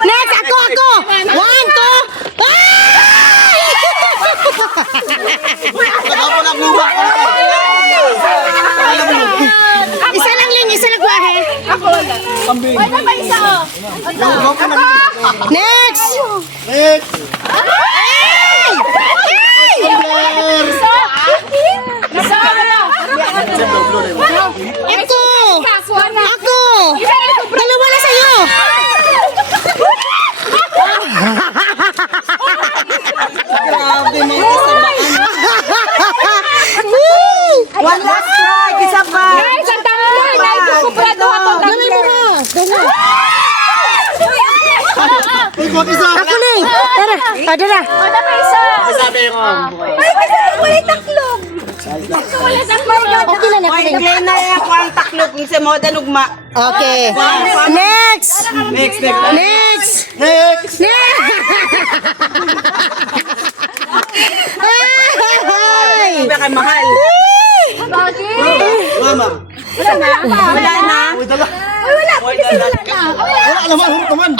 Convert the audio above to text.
Next, ako! 1, 2, isa lang yun, isa lang bahe. Wala pa isa oh. Next! Next! Isa wala. Ako! Ako! Dalawa na sa'yo! Grabe mga kasabaan. One last try, isa pa. Guys, ang dami mo. Naikukubrado ako. Gawin mo na! Gawin! Huwag isa! Ako na eh! Tara! Tara! Wala pa isa. Sabi ko. Ay, kasi wala taklog. Wala taklog. Okay na na. Oy, Glenn na yan ako ang taklog kung sa moda nugma. Okay. Next! Next, next. Next! Next! Next! Ay! Iba kay mahal. Mama. Wala na. Uy, dala. Wala. Kasi wala na. Wala naman, naman.